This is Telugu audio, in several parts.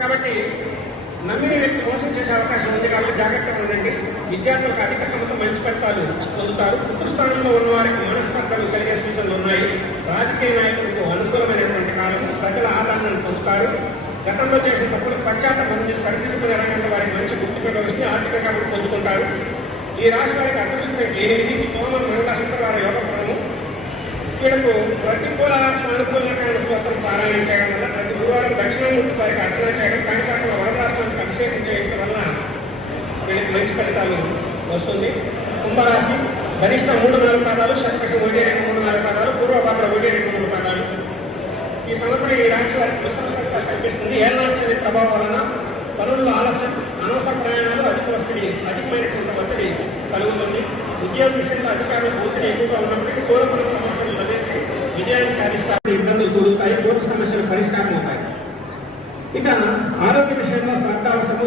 కాబట్టి నమ్మిన వ్యక్తి మోసం చేసే అవకాశం ఉంది కాబట్టి జాగ్రత్తగా ఉండండి. విద్యార్థులకు అధిక శ్రమతో మంచి ఫలితాలు పొందుతారు. పుత్రస్థానంలో ఉన్న వారికి మనస్పర్ధలు కలిగే సూచనలు ఉన్నాయి. రాజకీయ నాయకులకు అనుకూలమైనటువంటి కాలం, ప్రజల ఆదరణను పొందుతారు. గతంలో చేసిన తప్పులు పశ్చాత్తాపం సరిదిద్దుకునే రంగంలో వారికి మంచి గుర్తింపు వస్తుంది. ఆర్థికంగా కూడా పొందుకుంటారు. ఈ రాశి వారికి అదృష్ట సంఖ్య 8, సోమవారం, మంగళ, శుక్రవారం యోగప్రదము. వీళ్ళకు ప్రతికూల సానుకూలంగా స్తోత్రం పారాయణ చేయడం వల్ల, ప్రతి గురువారం దక్షిణామూర్తి వారికి అర్చన చేయడం, కనిపాకంలో వరదాస్వానికి అభిషేకం చేయడం వల్ల వీళ్ళకి మంచి ఫలితాలు వస్తుంది. కుంభరాశి గరిష్ట 3-4 పాదాలు, శతపక్షం 1-2-3-4 పాదాలు, పూర్వభాద్ర 1-2-3 పాదాలు. ఈ సంవత్సరం ఈ రాశి వారికి విస్తృత ఫలితాలు కనిపిస్తుంది. ఏళ్ళనాశని ప్రభావం వలన పనుల్లో ఆలస్యం, అనవసర ప్రయాణాలు, అధికమైనటువంటి ఒత్తిడి కలుగుతుంది. ఉద్యోగ విషయంలో అధికారులకు ఒత్తిడి ఎక్కువగా ఉన్నప్పటికీ కోరుకున్న ప్రమోషన్లు లభించి విజయాన్ని సాధిస్తారు. ఇబ్బందులు కూడుతాయి. కోర్టు సమస్యలు పరిష్కారం అవుతాయి. ఇక ఆరోగ్య విషయంలో శ్రద్ధ అవసరము.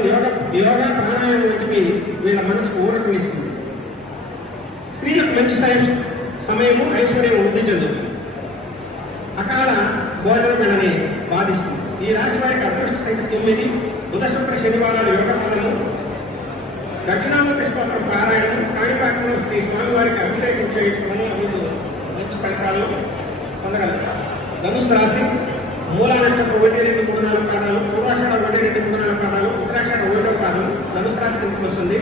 యోగా ప్రాణాయామం వంటివి వీళ్ళ మనసుకు ఊరటనిస్తుంది. స్త్రీలకు మంచి సమయము, ఐశ్వర్యం వృద్ధి చెందుతుంది. అకాల భోజనం వీళ్ళని బాధిస్తుంది. ఈ రాశి వారికి అదృష్ట సంఖ్య 9, బుధ శుక్ర శనివారాలు యోగపదము, దక్షిణామూర్తి స్తోత్రం పారాయణం, కాణిపాకంలో శ్రీ స్వామివారికి అభిషేకం చేయించుకొని మీరు మంచి ఫలితాలు పొందగలుగుతారు. ధనుసు రాశి మూలా నక్షత్రం 1-2-3-4 పాదాలు, పూర్వాషాఢ 1-2-3-4 పాదాలు, ఉత్తరాషాఢ 1వ పాదం ధనుసు రాశి కిందకి వస్తుంది.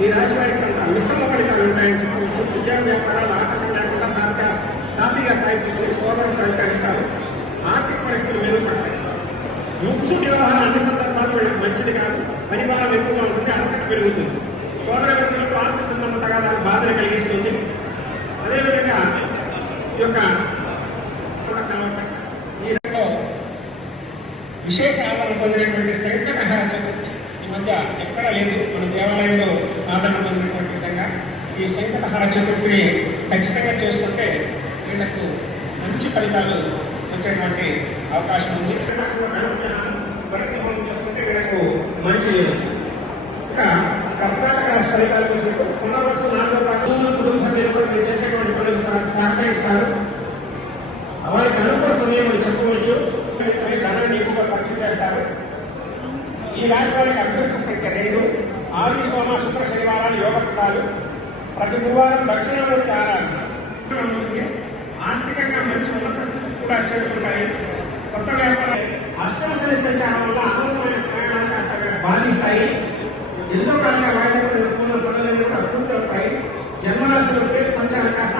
ఈ రాశి వారికి అంత మిశ్రమ ఫలితాలు ఉంటాయని చెప్పవచ్చు. ఉద్యోగ వ్యాపారాలు ఆటంకం లేకుండా సాఫీగా సాగిపోయి సోదరం సహకరిస్తారు. ఆర్థిక పరిస్థితులు మెరుగుపడతాయి. ముఖ్య వ్యవహారం అన్ని సందర్భాల్లో వీళ్ళకి మంచిది కాదు. పరిమాణం ఎక్కువగా ఉంటుంది. అలసట పెరుగుతుంది. సోదర వ్యక్తులకు ఆస్తి సంబంధ తగాదాలు బాధలు కలిగిస్తుంది. అదేవిధంగా ఈ యొక్క ఈ రంగంలో విశేష ఆదరణ పొందినటువంటి శంకరహార చతుర్థి ఈ మధ్య ఎక్కడా లేదు. మన దేవాలయంలో ఆదరణ పొందినటువంటి విధంగా ఈ శంకరహార చతుర్థిని ఖచ్చితంగా చేసుకుంటే వీళ్లకు మంచి ఫలితాలు వచ్చేటువంటి అవకాశం ఉంది. చేసుకుంటే వీళ్ళకు మంచి. ఇంకా కర్ణాటక రాష్ట్ర ఫలితాలు చూసినట్టు పునర్వసు 4వ పాదం కుటుంబ సభ్యులు కూడా మీరు చేసేటువంటి పనులు సహకరిస్తారు. వారికి అనుకూల సమయం అని చెప్పవచ్చు. ధనాన్ని ఎక్కువగా ఖర్చు చేస్తారు. ఈ రాశి వారికి అదృష్ట సంఖ్య 2, ఆది, సోమ, శుక్ర శనివారాలు యోగపదాలు. ప్రతి గురువారం దక్షిణామూర్తి ఆరాధన. ఆర్థికంగా మంచి ఉన్నత స్థితికి కూడా చేరుకుంటాయి. కొత్త వ్యాపారం అష్టమ శని సంచారం వల్ల అనవసరమైన ప్రయాణాలు కాస్త బాధిస్తాయి. ఎంతో కాలంగా వాయిదా పనులన్నీ కూడా పూర్తవుతాయి. జన్మరాశిలో పేరు సంచారం కాస్త